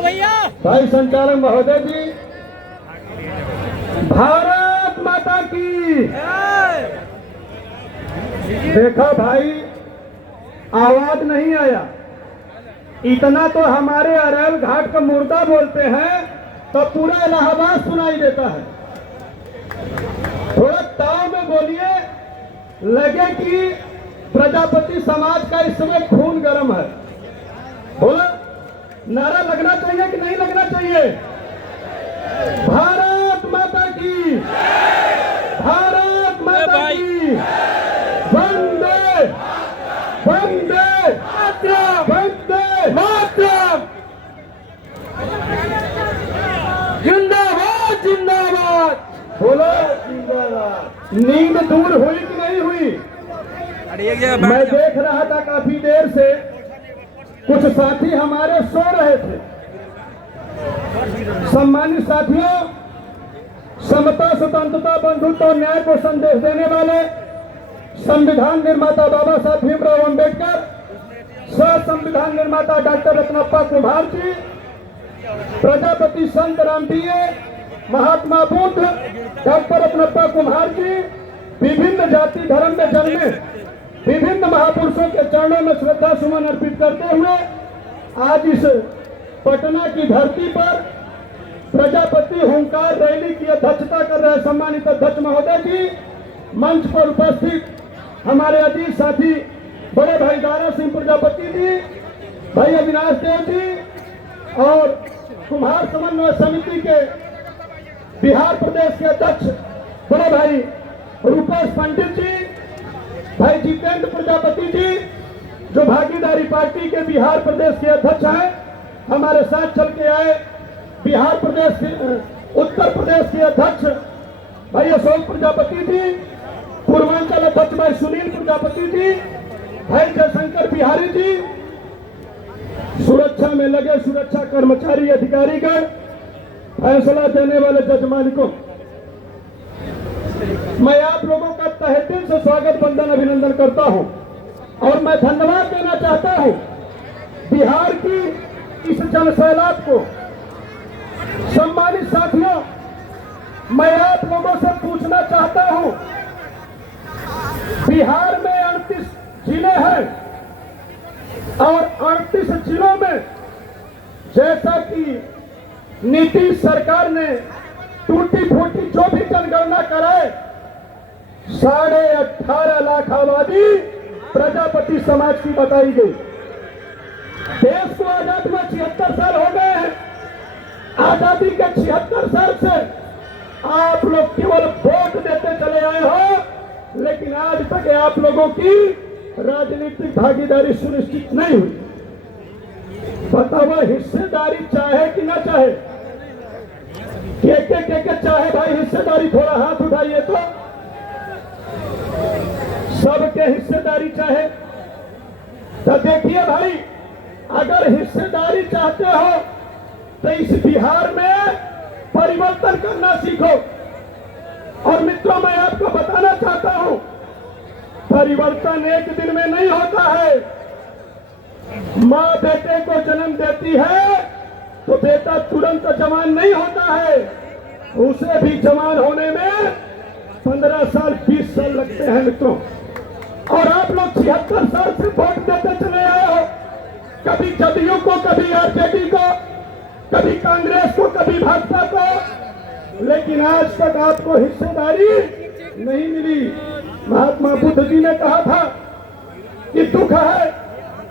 भाई संचालक महोदय जी, भारत माता की। देखा भाई, आवाज नहीं आया। इतना तो हमारे अरैल घाट का मुर्दा बोलते हैं तो पूरा इलाहाबाद सुनाई देता है। थोड़ा ताव में बोलिए, लगे कि प्रजापति समाज का इस समय खून गर्म है। बोला, नारा लगना चाहिए कि नहीं लगना चाहिए? भारत माता की, भारत माता की, वंदे वंदे वंदे मातरम, जिंदाबाद जिंदाबाद। बोलो जिंदाबाद। नींद दूर हुई कि नहीं हुई? मैं देख रहा था काफी देर से कुछ साथी हमारे सो रहे थे। सम्मानित साथियों, समता, स्वतंत्रता, बंधुत्व और न्याय को संदेश देने वाले संविधान निर्माता बाबा साहब भीमराव अंबेडकर, सह संविधान निर्माता डॉक्टर रत्नप्पा कुमार जी, प्रजापति संत रामदीये, महात्मा बुद्ध, डॉक्टर रत्नप्पा कुमार जी, विभिन्न जाति धर्म में जन्मे विभिन्न महापुरुषों के चरणों में श्रद्धा सुमन अर्पित करते हुए आज इस पटना की धरती पर प्रजापति हुंकार रैली की अध्यक्षता कर रहे सम्मानित अध्यक्ष महोदय जी, मंच पर उपस्थित हमारे अजीज साथी बड़े भाई दारा सिंह प्रजापति जी, भाई अविनाश देव जी और कुम्हार समन्वय समिति के बिहार प्रदेश के अध्यक्ष बड़े भाई रूपेश पंडित जी, भाई जितेंद्र प्रजापति जी जो भागीदारी पार्टी के बिहार प्रदेश के अध्यक्ष हैं, हमारे साथ चल के आए बिहार प्रदेश के उत्तर प्रदेश के अध्यक्ष भाई अशोक प्रजापति जी, पूर्वांचल अध्यक्ष भाई सुनील प्रजापति जी, भाई जयशंकर बिहारी जी, सुरक्षा में लगे सुरक्षा कर्मचारी अधिकारीगण, फैसला देने वाले जजमानिकों, मैं आप लोगों का तहे दिल से स्वागत वंदन अभिनंदन करता हूं और मैं धन्यवाद देना चाहता हूं बिहार की इस जनसैलाब को। सम्मानित साथियों, मैं आप लोगों से पूछना चाहता हूं, बिहार में 38 जिले हैं और 38 जिलों में जैसा कि नीतीश सरकार ने टूटी फूटी जो भी जनगणना कराए, 18.5 लाख आबादी प्रजापति समाज की बताई गई। देश को आजाद हुए 76 साल हो गए हैं। आजादी के 76 साल से आप लोग केवल वोट देते चले आए हो, लेकिन आज तक आप लोगों की राजनीतिक भागीदारी सुनिश्चित नहीं हुई। बताओ, हिस्सेदारी चाहे कि ना चाहे? के चाहे भाई हिस्सेदारी? थोड़ा हाथ उठाइए तो। सबके हिस्सेदारी चाहे तो देखिए भाई, अगर हिस्सेदारी चाहते हो तो इस बिहार में परिवर्तन करना सीखो। और मित्रों, मैं आपको बताना चाहता हूं, परिवर्तन एक दिन में नहीं होता है। मां बेटे को जन्म देती है तो बेटा तुरंत जवान नहीं होता है, उसे भी जवान होने में 15 साल 20 साल लगते हैं मित्रों। और आप लोग 76 साल से वोट देते चले आए हो, कभी जदयू को, कभी आरजेडी को, कभी कांग्रेस को, कभी भाजपा को, लेकिन आज तक आपको हिस्सेदारी नहीं मिली। महात्मा बुद्ध जी ने कहा था कि दुख है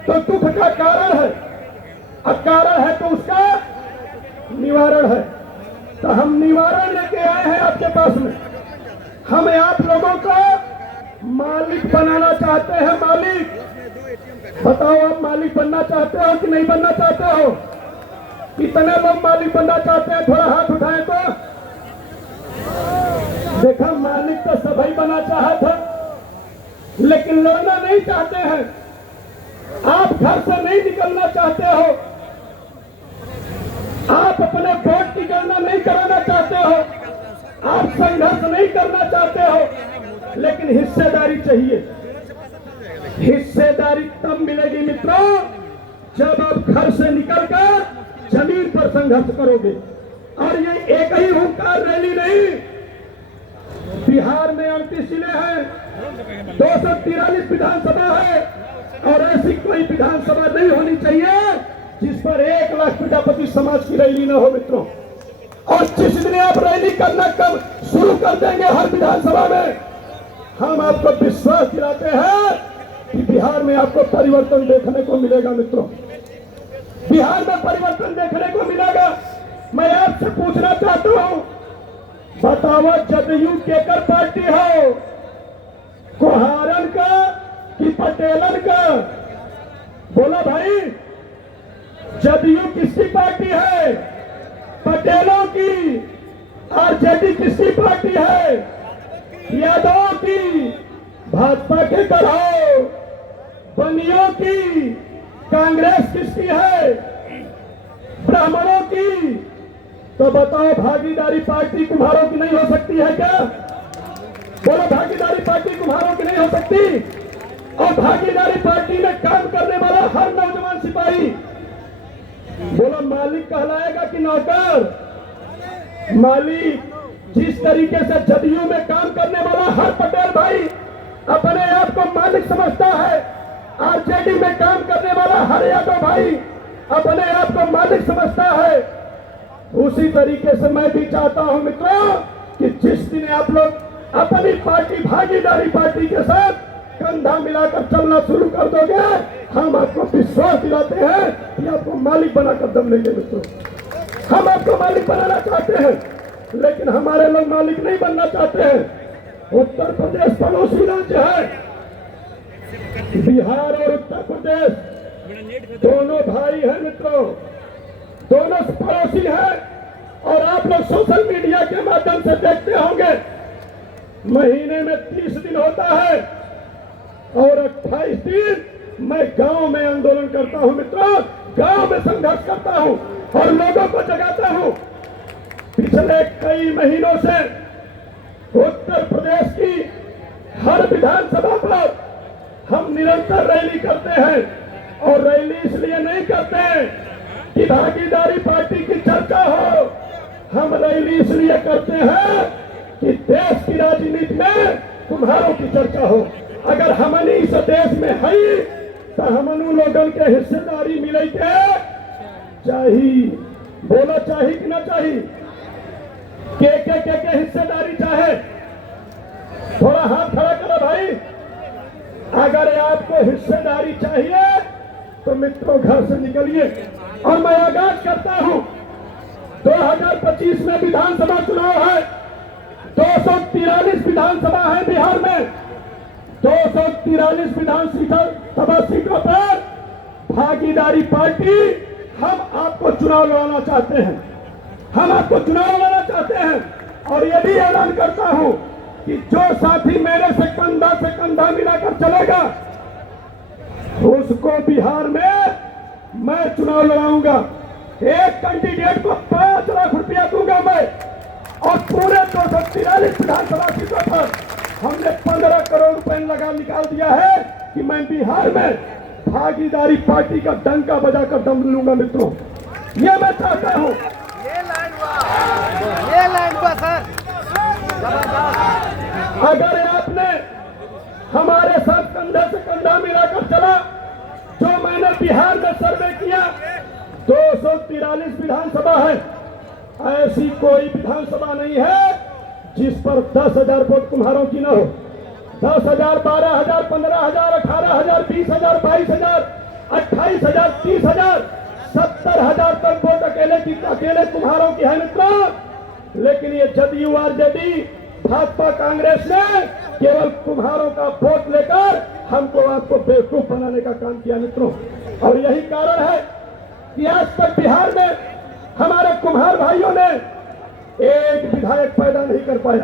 तो दुख का कारण है, अकारण है तो उसका निवारण है। तो हम निवारण लेके आए हैं आपके पास में। हम आप लोगों को मालिक बनाना चाहते हैं। मालिक बताओ, आप मालिक बनना चाहते हो कि नहीं बनना चाहते हो? कितने लोग मालिक बनना चाहते हैं? थोड़ा हाथ उठाएं तो। देखा, मालिक तो सभी बना चाहा था, लेकिन लड़ना नहीं चाहते हैं। आप घर से नहीं निकलना चाहते हो, आप अपने वोट की गणना नहीं कराना चाहते हो, आप संघर्ष नहीं करना चाहते हो, लेकिन हिस्सेदारी चाहिए। हिस्सेदारी तब मिलेगी मित्रों जब आप घर से निकलकर जमीन पर संघर्ष करोगे। और ये एक ही हुंकार रैली नहीं, बिहार में 38 जिले हैं, 243 विधानसभा है, और ऐसी कोई विधानसभा नहीं होनी चाहिए जिस पर 1 लाख प्रजापति समाज की रैली न हो मित्रों। और जिस दिन आप रैली करना कब शुरू कर देंगे हर विधानसभा में, हम आपको विश्वास दिलाते हैं कि बिहार में आपको परिवर्तन देखने को मिलेगा मित्रों, बिहार में परिवर्तन देखने को मिलेगा। मैं आपसे पूछना चाहता हूं, बताओ जदयू केकर पार्टी हो, कोहारन का कि पटेलन का? बोला भाई, जदयू किसकी पार्टी है? पटेलों की। आरजेडी किसकी पार्टी है? यादवों की। भाजपा के कराओ, बनियों की। कांग्रेस किसकी है? ब्राह्मणों की। तो बताओ, भागीदारी पार्टी कुम्हारों की नहीं हो सकती है क्या? बोलो, भागीदारी पार्टी कुम्हारों की नहीं हो सकती? और भागीदारी पार्टी में काम करने वाला हर नौजवान सिपाही, बोलो, मालिक कहलाएगा कि नौकर? मालिक। जिस तरीके से जदयू में काम करने वाला हर पटेल भाई अपने आप को मालिक समझता है, आरजेडी में काम करने वाला हर यादव भाई अपने आप को मालिक समझता है, उसी तरीके से मैं भी चाहता हूं मित्रों कि जिस दिन आप लोग अपनी पार्टी भागीदारी पार्टी के साथ कंधा मिलाकर चलना शुरू कर दोगे, हम आपको विश्वास दिलाते हैं कि आपको मालिक बनाकर दम लेंगे मित्रों। हम आपको मालिक बनाना चाहते हैं, लेकिन हमारे लोग मालिक नहीं बनना चाहते हैं। उत्तर प्रदेश पड़ोसी राज्य है, बिहार और उत्तर प्रदेश दोनों भाई हैं मित्रों, दोनों पड़ोसी हैं। और आप लोग सोशल मीडिया के माध्यम से देखते होंगे, महीने में 30 दिन होता है और 28 दिन मैं गांव में आंदोलन करता हूं मित्रों, गांव में संघर्ष करता हूं और लोगों को जगाता हूं। पिछले कई महीनों से उत्तर प्रदेश की हर विधानसभा पर हम निरंतर रैली करते हैं, और रैली इसलिए नहीं करते कि भागीदारी पार्टी की चर्चा हो, हम रैली इसलिए करते हैं कि देश की राजनीति में तुम्हारों की चर्चा हो। अगर हमनी इस देश में है तो हमनू लोगन के हिस्सेदारी मिले के चाहिए। बोलो, चाहिए कि ना चाहिए? के हिस्सेदारी चाहे? थोड़ा हाथ खड़ा करो भाई। अगर आपको हिस्सेदारी चाहिए तो मित्रों घर से निकलिए। और मैं आगाज करता हूं, 2025 में विधानसभा चुनाव है, 243 विधानसभा है बिहार में, 243 विधानसभा सीटों पर भागीदारी पार्टी हम आपको चुनाव लड़ाना चाहते हैं, हम आपको चुनाव लड़ाना चाहते हैं। और ये भी ऐलान करता हूं कि जो साथी मेरे से कंधा मिलाकर चलेगा उसको बिहार में मैं चुनाव लड़ाऊंगा। एक कैंडिडेट को 5 लाख रुपया दूंगा मैं, और पूरे 243 विधानसभा सीटों पर हमने 15 करोड़ रुपए निकाल दिया है कि मैं बिहार में भागीदारी पार्टी का डंका बजाकर दम लूंगा मित्रों। ये मैं चाहता हूं। ये लाइन हुआ सर। अगर आपने हमारे साथ कंधे से कंधा मिलाकर चला, जो मैंने बिहार में सर्वे किया, 243 विधानसभा है, ऐसी कोई विधानसभा नहीं है जिस पर 10,000 वोट कुम्हारों की न हो। 10,000, 12,000, 15,000, 18,000, 20,000, 22,000, 28,000, 30,000, 70,000 तक वोट अकेले कुम्हारों की है मित्रों। लेकिन ये जदयू, आरजेडी, भाजपा, कांग्रेस ने केवल कुम्हारों का वोट लेकर हमको आपको बेवकूफ बनाने का काम किया मित्रों। और यही कारण है कि आज तक बिहार में हमारे कुम्हार भाइयों ने एक विधायक पैदा नहीं कर पाया,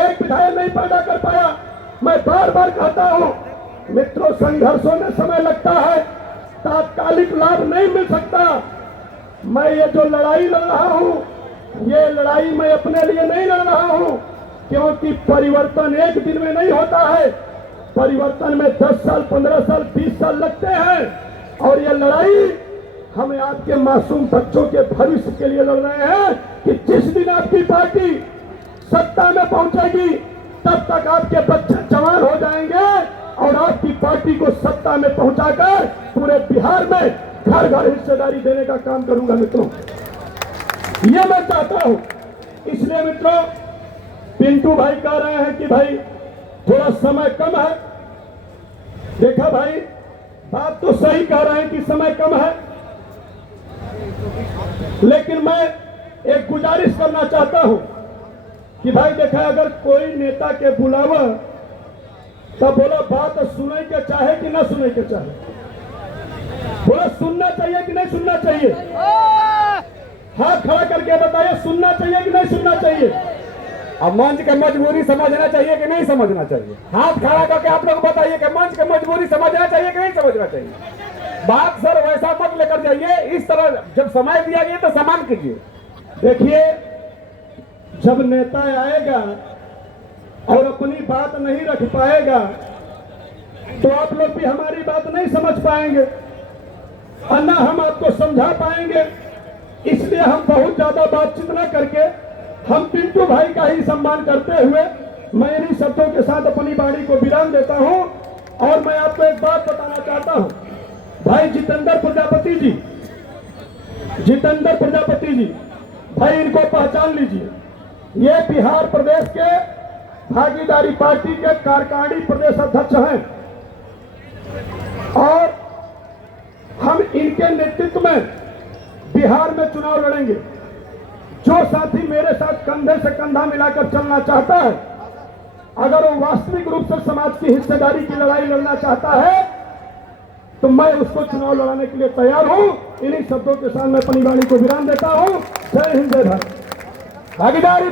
एक विधायक नहीं पैदा कर पाया। मैं बार बार कहता हूं मित्रों, संघर्षों में समय लगता है, तात्कालिक लाभ नहीं मिल सकता। मैं ये जो लड़ाई लड़ रहा हूं, ये लड़ाई मैं अपने लिए नहीं लड़ रहा हूं, क्योंकि परिवर्तन एक दिन में नहीं होता है। परिवर्तन में 10 साल, 15 साल, 20 साल लगते हैं। और ये लड़ाई हम आपके मासूम बच्चों के भविष्य के लिए लड़ रहे हैं कि जिस दिन आपकी पार्टी सत्ता में पहुंचेगी तब तक आपके बच्चे जवान हो जाएंगे और आपकी पार्टी को सत्ता में पहुंचाकर पूरे बिहार में घर घर हिस्सेदारी देने का काम करूंगा मित्रों। ये मैं चाहता हूं। इसलिए मित्रों, पिंटू भाई कह रहे हैं कि भाई थोड़ा समय कम है। देखा भाई, बात तो सही कह रहे हैं कि समय कम है, लेकिन मैं एक गुजारिश करना चाहता हूं कि भाई देखा, अगर कोई नेता के बुलावा तब बोला बात सुने के चाहे कि ना सुने के चाहे, बोला सुनना चाहिए कि नहीं सुनना चाहिए? हाथ खड़ा करके बताइए, सुनना चाहिए कि नहीं सुनना चाहिए? अब मंच की मजबूरी समझना चाहिए कि नहीं समझना चाहिए? हाथ खड़ा करके आप लोग बताइए कि मंच की मजबूरी समझना चाहिए कि नहीं समझना चाहिए? बात सर वैसा मत लेकर जाइए, इस तरह जब समय दिया गया तो सम्मान कीजिए। देखिए, जब नेता आएगा और अपनी बात नहीं रख पाएगा तो आप लोग भी हमारी बात नहीं समझ पाएंगे और ना हम आपको समझा पाएंगे। इसलिए हम बहुत ज्यादा बातचीत न करके हम पिंटू भाई का ही सम्मान करते हुए मैं इन्हीं शब्दों के साथ अपनी वाणी को विराम देता हूं। और मैं आपको एक बात बताना चाहता हूं, भाई जितेंद्र प्रजापति जी, भाई इनको पहचान लीजिए। ये बिहार प्रदेश के भागीदारी पार्टी के कार्यकारिणी प्रदेश अध्यक्ष हैं और हम इनके नेतृत्व में बिहार में चुनाव लड़ेंगे। जो साथी मेरे साथ कंधे से कंधा मिलाकर चलना चाहता है, अगर वो वास्तविक रूप से समाज की हिस्सेदारी की लड़ाई लड़ना चाहता है तो मैं उसको चुनाव लड़ाने के लिए तैयार हूं। इन्हीं शब्दों के साथ मैं अपनी वाणी को विराम देता हूं। जय हिंद, जय भारत। भागीदारी